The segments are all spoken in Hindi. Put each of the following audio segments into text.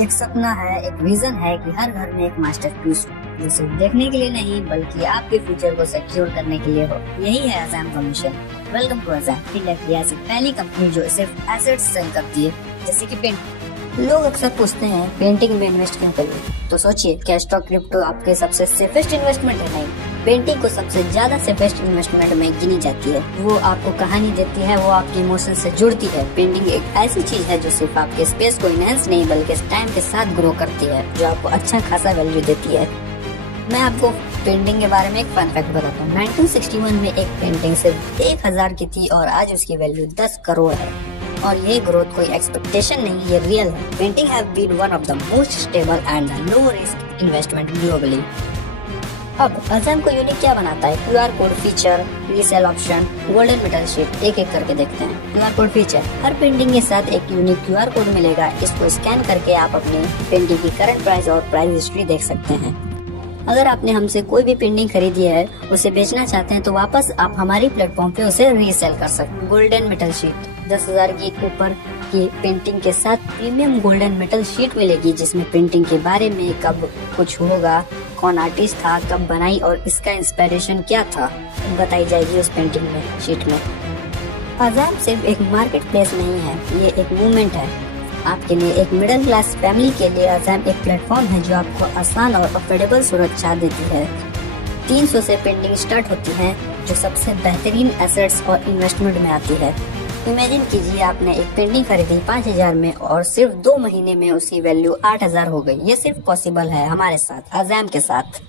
एक सपना है, एक विजन है कि हर घर में एक मास्टरपीस हो, जो सिर्फ देखने के लिए नहीं बल्कि आपके फ्यूचर को सिक्योर करने के लिए हो। यही है अज़ैम का मिशन। वेलकम टू अज़ैम, इंडिया की ऐसी पहली कंपनी जो सिर्फ एसेट्स सेल करती है, जैसे कि पेंटिंग। लोग अक्सर पूछते हैं पेंटिंग में इन्वेस्ट क्यों करें, तो सोचिए क्या स्टॉक क्रिप्टो आपके सबसे सेफेस्ट इन्वेस्टमेंट है? नहीं, पेंटिंग को सबसे ज्यादा सेफेस्ट इन्वेस्टमेंट में गिनी जाती है। वो आपको कहानी देती है, वो आपके इमोशन से जुड़ती है। पेंटिंग एक ऐसी चीज है जो सिर्फ आपके स्पेस को इनहेंस नहीं बल्कि टाइम के साथ ग्रो करती है, जो आपको अच्छा खासा वैल्यू देती है। मैं आपको पेंटिंग के बारे में एक फन फैक्ट बताता हूँ। 1961 में एक पेंटिंग सिर्फ 1000 की थी और आज उसकी वैल्यू 10 करोड़ है। और ये ग्रोथ कोई एक्सपेक्टेशन नहीं, ये रियल है। Painting have been one of the most stable and the low risk investment globally. अब अज़ैम को यूनिक क्या बनाता है? QR code feature, resale option, golden metal sheet. एक एक करके देखते हैं। क्यूआर कोड फीचर, हर पेंटिंग के साथ एक यूनिक क्यूआर कोड मिलेगा। इसको स्कैन करके आप अपनी पेंटिंग की करंट प्राइस और प्राइस हिस्ट्री देख सकते हैं। अगर आपने हमसे कोई भी पेंटिंग खरीदी है, उसे बेचना चाहते हैं, तो वापस आप हमारी प्लेटफॉर्म पे उसे रीसेल कर सकते हैं। गोल्डन मेटल शीट, 10,000 की ऊपर की पेंटिंग के साथ प्रीमियम गोल्डन मेटल शीट मिलेगी, जिसमें पेंटिंग के बारे में कब कुछ होगा, कौन आर्टिस्ट था, कब बनाई और इसका इंस्पिरेशन क्या था, बताई जाएगी उस पेंटिंग में, शीट में। अज़ैम सिर्फ एक मार्केट प्लेस नहीं है, ये एक मूवमेंट है। आपके लिए, एक मिडिल क्लास फैमिली के लिए अज़ैम एक प्लेटफॉर्म है जो आपको आसान और अफोर्डेबल सुरक्षा देती है। 300 से पेंटिंग स्टार्ट होती है, जो सबसे बेहतरीन एसेट्स और इन्वेस्टमेंट में आती है। इमेजिन कीजिए आपने एक पेंटिंग खरीदी 5000 में और सिर्फ 2 महीने में उसकी वैल्यू 8000 हो गई। ये सिर्फ पॉसिबल है हमारे साथ, अज़ैम के साथ।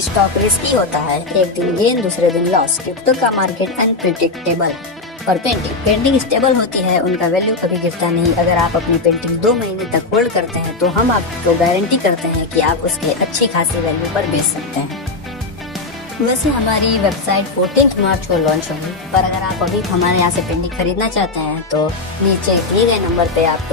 स्टॉक रिस्की होता है, एक दिन गेन दूसरे दिन लॉस। क्रिप्टो का मार्केट अनप्रिडिक्टेबल। और पेंटिंग स्टेबल होती है, उनका वैल्यू कभी गिरता नहीं। अगर आप अपनी पेंटिंग 2 महीने तक होल्ड करते हैं तो हम आपको गारंटी करते हैं कि आप उसके अच्छी खासी वैल्यू पर बेच सकते हैं। वैसे हमारी वेबसाइट 14 मार्च को लॉन्च होगी, पर अगर आप अभी हमारे यहाँ से पेंटिंग खरीदना चाहते हैं तो नीचे दिए गए नंबर पे आप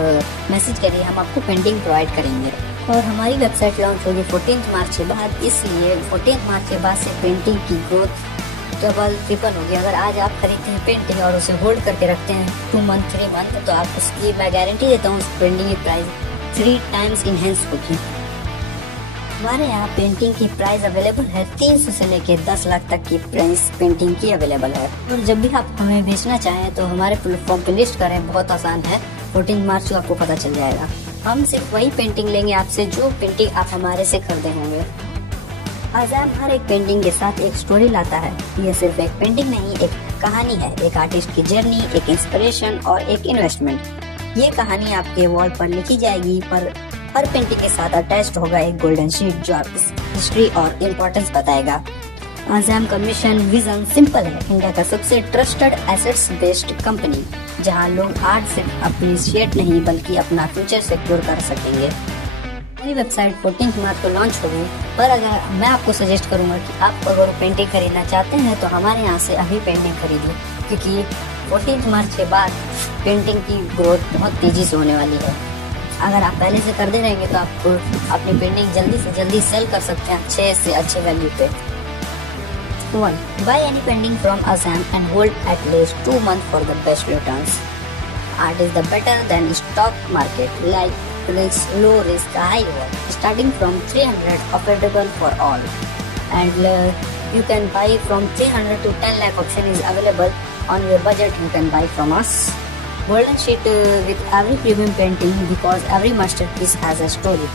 मैसेज करिए, हम आपको पेंटिंग प्रोवाइड करेंगे। और हमारी वेबसाइट लॉन्च होगी 14 मार्च के बाद, इसलिए 14 मार्च के बाद से पेंटिंग की ग्रोथ डबल ट्रिपल होगी। अगर आज आप खरीदते हैं पेंटिंग और उसे होल्ड करके रखते हैं 2 मंथ 3 मंथ, तो आप उसकी मैं गारंटी देता हूँ उस पेंटिंग की प्राइस 3 टाइम्स इनहेंस होगी। हमारे यहाँ पेंटिंग की प्राइस अवेलेबल है 300 से लेके 10 लाख तक की प्राइस पेंटिंग की अवेलेबल है। और जब भी आप हमें बेचना चाहें तो हमारे प्लेटफॉर्म पे लिस्ट करें, बहुत आसान है। 14 मार्च को आपको पता चल जाएगा। हम सिर्फ वही पेंटिंग लेंगे आपसे जो पेंटिंग आप हमारे से खरीदे होंगे। अज़ैम हर एक पेंटिंग के साथ एक स्टोरी लाता है। ये सिर्फ एक पेंटिंग नहीं, एक कहानी है, एक आर्टिस्ट की जर्नी, एक इंस्पिरेशन और एक इन्वेस्टमेंट। ये कहानी आपके वॉल पर लिखी जाएगी, पर हर पेंटिंग के साथ अटैच्ड होगा एक गोल्डन शीट जो आपकी हिस्ट्री और इम्पोर्टेंस बताएगा। अज़ैम का मिशन विजन सिंपल है, इंडिया का सबसे ट्रस्टेड एसेट्स बेस्ड कंपनी, जहां लोग आर्ट सिर्फ अप्रिशिएट नहीं बल्कि अपना फ्यूचर सिक्योर कर सकेंगे। मेरी वेबसाइट 14 मार्च को लॉन्च होगी, पर अगर मैं आपको सजेस्ट करूंगा कि आप अगर पेंटिंग खरीदना चाहते हैं तो हमारे यहाँ से अभी पेंटिंग खरीदिए, क्योंकि 14 मार्च के बाद पेंटिंग की ग्रोथ बहुत तेजी से होने वाली है। अगर आप पहले से कर दे रहेंगे तो आप अपनी पेंटिंग जल्दी से जल्दी सेल कर सकते हैं अच्छे से अच्छे वैल्यू पे। 1. Buy any painting from Azzam and hold at least 2 months for the best returns. Art is the better than stock market, like risk, low risk, high reward. Starting from 300, affordable for all. And you can buy from 300 to 10 lakh option is available on your budget. You can buy from us. Golden sheet with every premium painting, because every masterpiece has a story.